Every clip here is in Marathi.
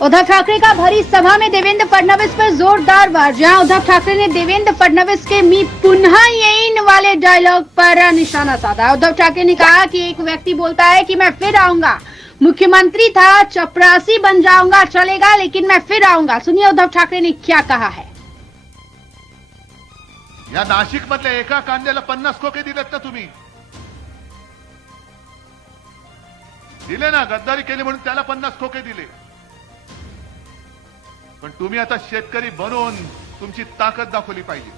उद्धव ठाकरे का भरी सभा में देवेंद्र फडणवीस पर जोरदार वार। जहां उद्धव ठाकरे ने देवेंद्र फडणवीस के मी पुनः येईन वाले डायलॉग पर निशाना साधा। उद्धव ठाकरे ने कहा कि एक व्यक्ति बोलता है कि मैं फिर आऊंगा, मुख्यमंत्री था, चपरासी बन जाऊंगा, चलेगा, लेकिन मैं फिर आऊंगा। सुनिए उद्धव ठाकरे ने क्या कहा है। या नाशिक मधल्या एका कांद्याला 50 खोके दिलेत ना तुम्ही? दिले ना, गद्दारी केली म्हणून त्याला 50 खोके दिले. पण तुम्ही आता शेतकरी बनून तुमची ताकद दाखवली पाहिजे.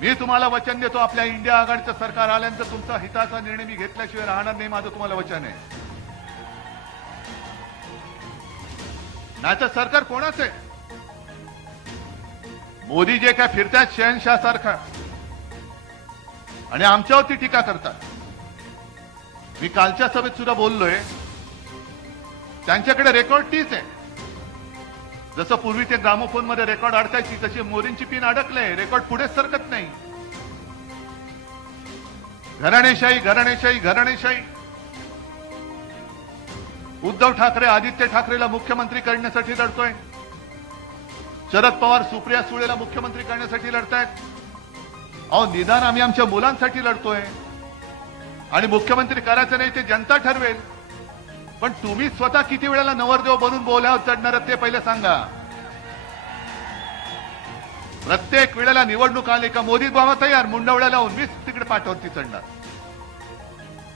मी तुम्हाला वचन देतो, आपल्या इंडिया आघाडीचं सरकार आल्यानंतर तुमचा हिताचा निर्णय मी घेतल्याशिवाय राहणार नाही, माझं तुम्हाला वचन आहे. नाहीतर सरकार कोणाचं आहे? मोदी जे काय फिरतात शहनशाह सारखा आणि आमच्यावरती टीका करतात. मी कालच्या सभेत सुद्धा बोललोय, त्यांच्याकडे रेकॉर्ड तीच आहे. जसं पूर्वी ते ग्रामोफोन मध्ये रेकॉर्ड अडकायची, तशी मोदींची पिन अडकले, रेकॉर्ड पुढे सरकत नाही. घराणेशाही घराणेशाही घराणेशाही. उद्धव ठाकरे आदित्य ठाकरेला मुख्यमंत्री करण्यासाठी लढतोय. शरद पवार सुप्रिया सुळेला मुख्यमंत्री करण्यासाठी लढतायत. अहो निदान आम्ही आमच्या मुलांसाठी लढतोय. आणि मुख्यमंत्री करायचं नाही ते जनता ठरवेल. पण तुम्ही स्वतः किती वेळेला नवरदेव बनून बोल्यावर चढणार ते पहिले सांगा. प्रत्येक वेळेला निवडणूक आली का मोदी बाबा तयार, मुंडवळ्या लावून मीच तिकडे पाठावरती चढणार.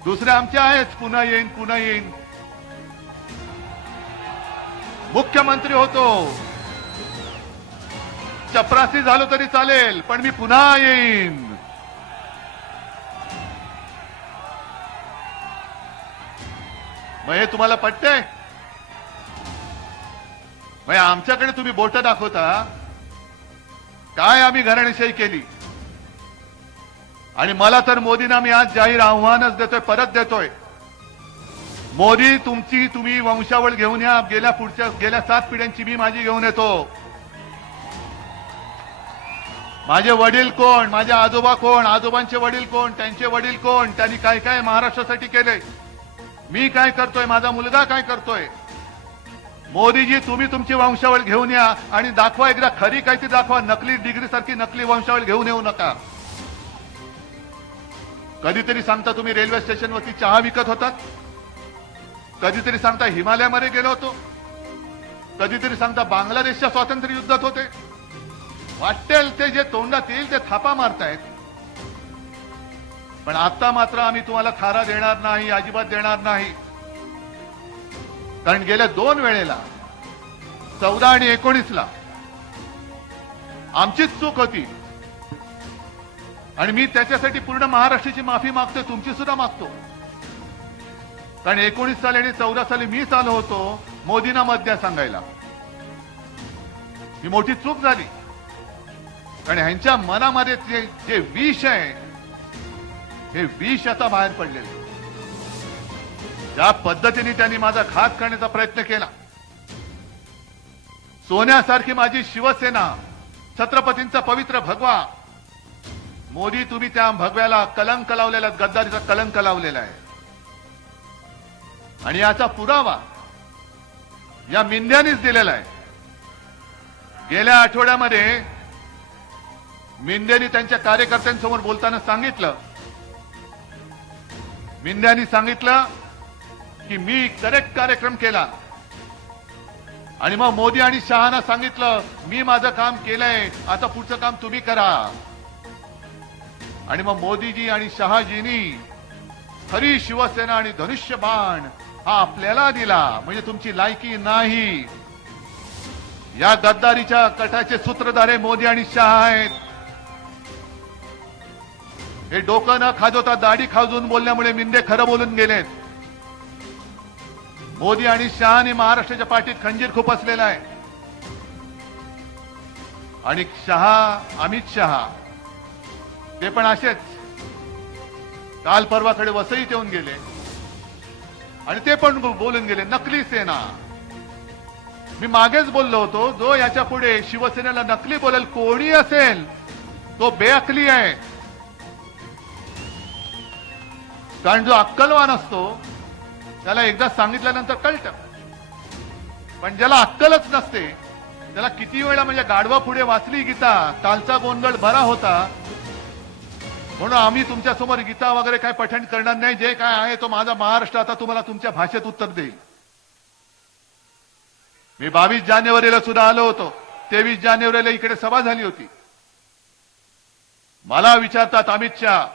दुसरे आमचे आहेच, पुन्हा येईन पुन्हा येईन. मुख्यमंत्री होतो, चपरासी झालो तरी चालेल, पण मी पुन्हा येईन. मग हे तुम्हाला पटतंय? मग आमच्याकडे तुम्ही बोट दाखवता काय आम्ही घराणेशाही केली. आणि मला तर मोदींना मी आज जाहीर आव्हानच देतोय, परत देतोय. मोदी तुम्ही वंशावळ घेऊन या. गेल्या 7 पिढ्यांची मी माझी घेऊन येतो. माझे वडील कोण, माझे आजोबा कोण, आजोबांचे वडील कोण, त्यांचे वडील कोण, त्यांनी काय काय महाराष्ट्रासाठी केले, मी काय करतोय, माझा मुलगा काय करतोय. मोदीजी तुम्ही तुमची वंशावळ घेऊन या आणि दाखवा, एकदा खरी काहीतरी दाखवा. नकली डिग्री सारखी नकली वंशावळ घेऊन येऊ नका. कधीतरी सांगता तुम्ही रेल्वे स्टेशनवरती चहा विकत होतात, कधीतरी सांगता हिमालयामध्ये गेलो होतो, कधीतरी सांगता बांगलादेशच्या स्वातंत्र्य युद्धात होते. वाटेल ते जे तोंडात येईल ते थापा मारतायत. पण आता मात्र आम्ही तुम्हाला थारा देणार नाही, अजिबात देणार नाही. कारण गेल्या 2 वेळेला 14 आणि 19ला आमचीच चूक होती. आणि मी त्याच्यासाठी पूर्ण महाराष्ट्राची माफी मागतोय, तुमची सुद्धा मागतो. कारण 19 साली आणि 14 साली मीच आलो होतो मोदींना मत द्या सांगायला. ही मोठी चूक झाली. कारण ह्यांच्या मनामध्ये जे विष आहे, हे विष आता बाहेर पडलेले. ज्या पद्धतीने त्यांनी माझा घात करण्याचा प्रयत्न केला, सोन्यासारखी माझी शिवसेना, छत्रपतींचा पवित्र भगवा, मोदी तुम्ही त्या भगव्याला कलंक लावलेला, गद्दारीचा कलंक लावलेला आहे. आणि याचा पुरावा या मिंद्यांनीच दिलेला आहे. गेल्या आठवड्यामध्ये मिंद्यांनी त्यांच्या कार्यकर्त्यांसमोर बोलताना सांगितलं, मिंद्यांनी सांगितलं की मी करेक्ट कार्यक्रम केला. आणि मग मोदी आणि शहाना सांगितलं मी माझं काम केलंय, आता पुढचं काम तुम्ही करा. आणि मग मोदीजी आणि शहाजींनी खरी शिवसेना आणि धनुष्यबाण हा आपल्याला दिला. म्हणजे तुमची लायकी नाही. या गद्दारीच्या कटाचे सूत्रधारे मोदी आणि शहा आहेत. हे डोकं न खाजवता दाढी खाजवून बोलल्यामुळे मिंदे खरं बोलून गेलेत. मोदी आणि शहाने महाराष्ट्राच्या पाठीत खंजीर खुपसलेला आहे. आणि शहा, अमित शहा ते पण असेच काल परवाकडे वसईत येऊन गेले आणि ते पण बोलून गेले नकली सेना. मी मागेच बोललो होतो, जो याच्या पुढे शिवसेनेला नकली बोलेल कोणी असेल तो बेअकली आहे. कारण जो अक्कलवान असतो त्याला एकदा सांगितल्यानंतर कळतं. पण ज्याला अक्कलच नसते त्याला किती वेळा म्हणजे गाढवा पुढे वाचली गीता, कालचा गोंधळ बरा होता, म्हणून आम्ही तुमच्या समोर गीता वगैरे काय पठण करणार नाही. जे काय आहे तो माझा महाराष्ट्र आता तुम्हाला तुमच्या भाषेत उत्तर देईल. मी 22 जानेवारीला सुद्धा आलो होतो. 23 जानेवारीला इकडे सभा झाली होती. मला विचारतात अमित शहा